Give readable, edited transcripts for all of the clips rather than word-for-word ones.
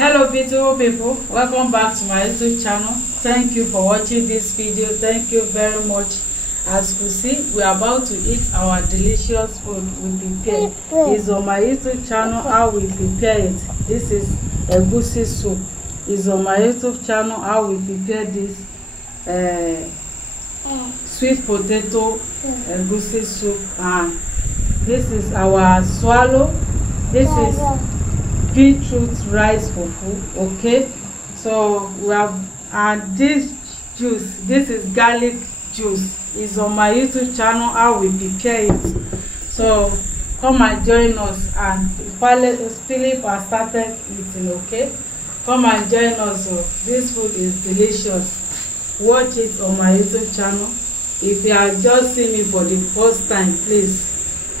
Hello beautiful people, welcome back to my YouTube channel. Thank you for watching this video. Thank you very much. As you see, we are about to eat our delicious food we prepare. It's on my YouTube channel how we prepare it. This is egusi soup. It's on my YouTube channel how we prepare this sweet potato egusi soup. And this is our swallow. This is beetroot rice fufu. Okay, so we have, and this juice, this is garlic juice, is on my YouTube channel how we prepare it. So come and join us. And Philip has started eating. Okay, come and join us. So this food is delicious. Watch it on my YouTube channel. If you are just seeing me for the first time, please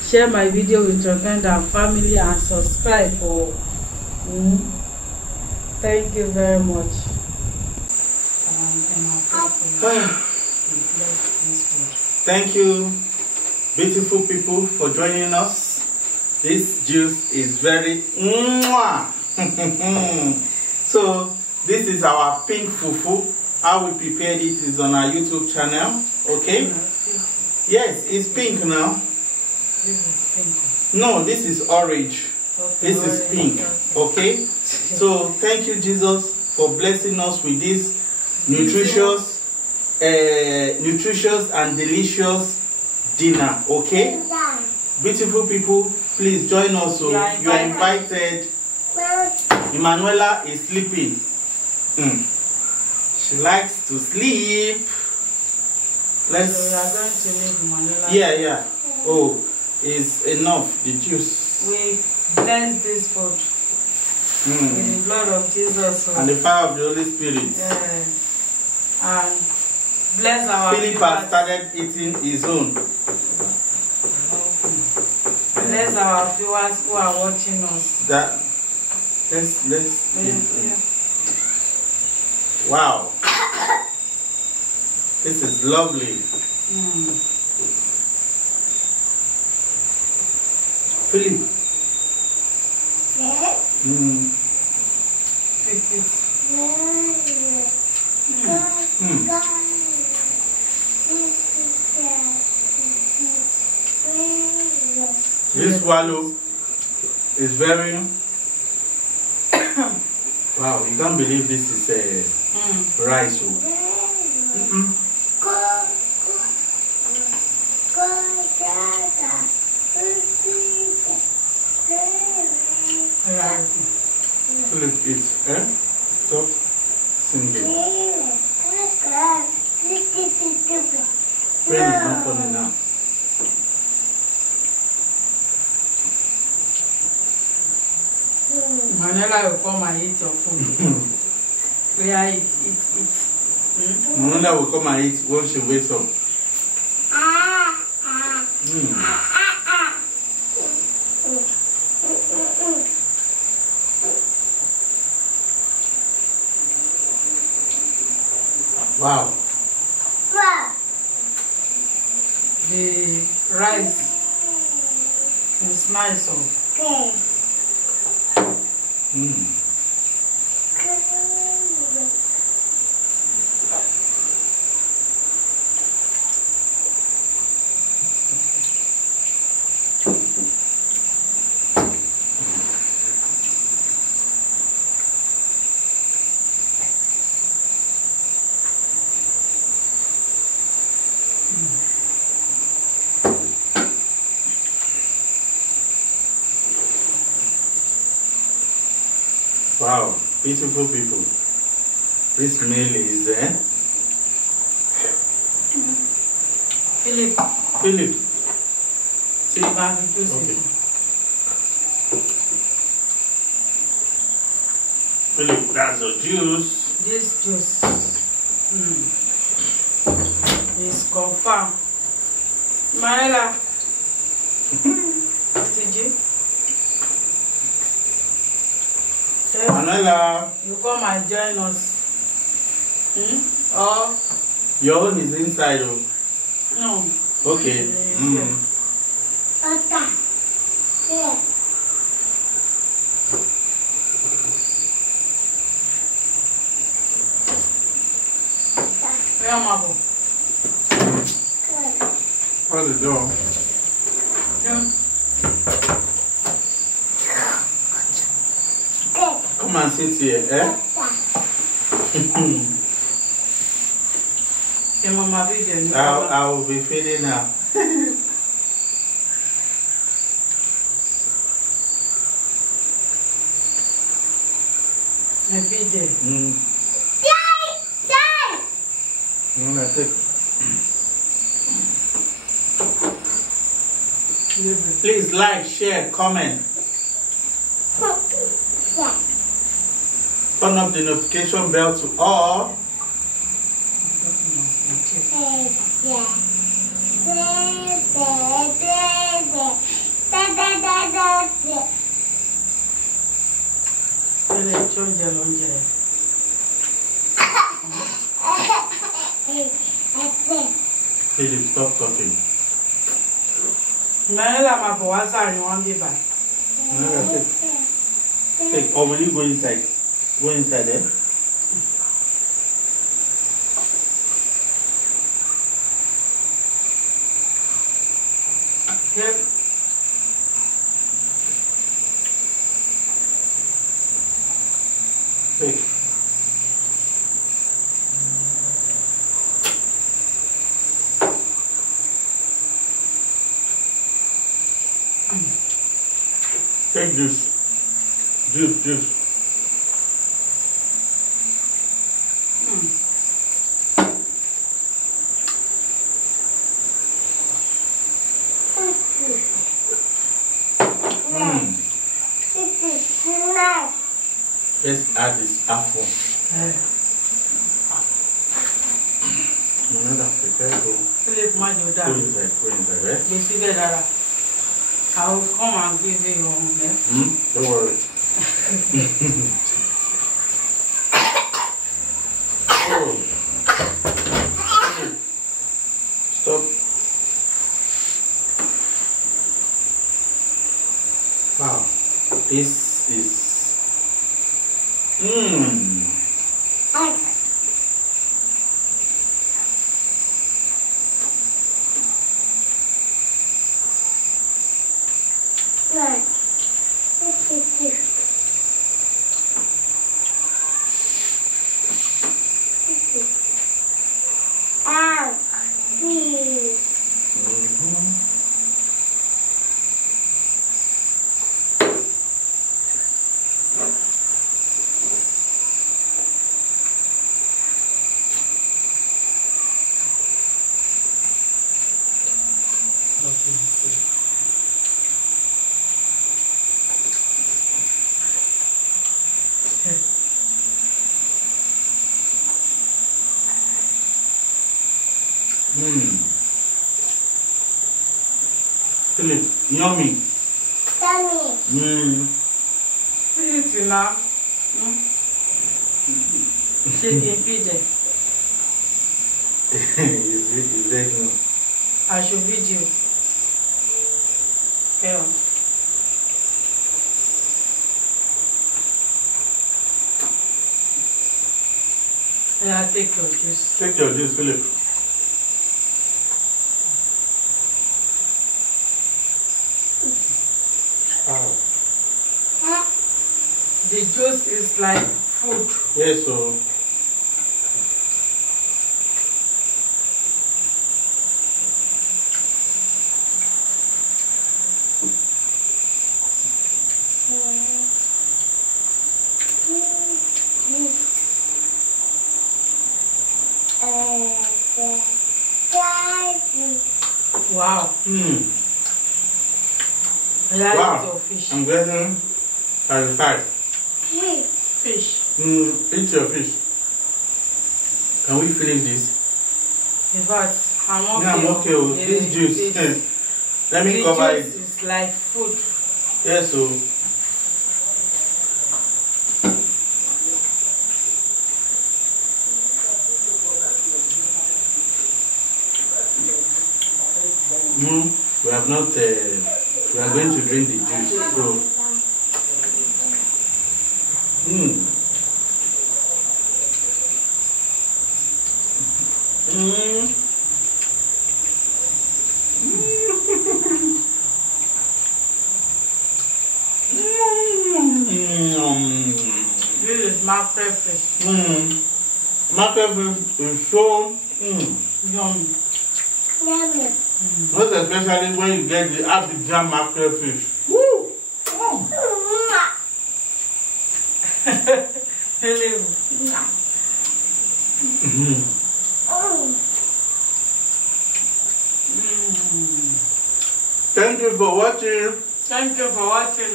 share my video with your friend and family and subscribe for Thank you very much. Thank you, beautiful people, for joining us. This juice is very So this is our pink fufu. How we prepared it is on our YouTube channel. Okay? Yes, it's pink now. This is pink. No, this is orange. Okay, this is pink. Okay? So thank you, Jesus, for blessing us with this nutritious and delicious dinner. Okay? Beautiful people, please join us. So you are invited. Emanuela is sleeping. She likes to sleep. Let's. So we are going to make Emanuela. Yeah. Oh, it's enough. The juice. We bless this food with the blood of Jesus. And the fire of the Holy Spirit. Yeah. And bless our Philip has started eating his own. Bless our viewers who are watching us. Let's Yeah. Wow. This is lovely. Philip. Pick it. This swallow is very wow, you can't believe this is a rice. Philip, it's stop singing. Friend is not funny now. Manela will come and eat your food. Leah, eat. Manela will come and eat when she wakes up. Wow. The rice is nice. Okay. Wow, beautiful people. This meal is Philip. See? Okay. Philip, that's the juice. This juice is confirmed. Maela, did you? Manela, you come and join us. Or your own is inside. no. Okay. Yeah, Mabo. What's the door? Yeah. Come and sit here, eh? Yeah, Mama, video. I will be feeding now. My video. I'm gonna take. Please like, share, comment. Turn up the notification bell to all. Philip, stop talking. Take, or will you go inside? Go inside there. Yep. Take. Take juice. Juice. Let's add this apple. Another prepare to Philip, my go daughter. inside, right? You see that? I'll come and give you your own. Don't worry. Oh. Stop. Wow. This is. Philip, yummy. Eat it now. Chicken pizza. Is that no? I should video. Yeah. Yeah, take your juice. Take your juice, Philip. Oh. The juice is like food. Yes, so. Wow. Wow. Fish. I'm getting 35. Fish. Eat your fish. Can we finish this? In fact, I'm okay. Yeah, I'm okay with this juice. Let me cover it. The juice is like food. Yes, so. We have not, we are going to drink the juice. So, is mackerel fish. Mackerel fish is so Yummy. Yummy. Most especially when you get the Abidjan mackerel fish. Woo! Thank you for watching. Thank you for watching.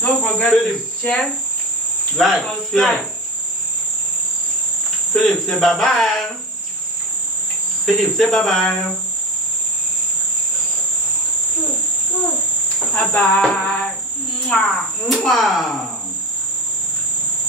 Don't forget Philip, to share, like, subscribe. share. Philip, say bye-bye. Philip, say bye-bye. Bye-bye. Mwah. Mwah.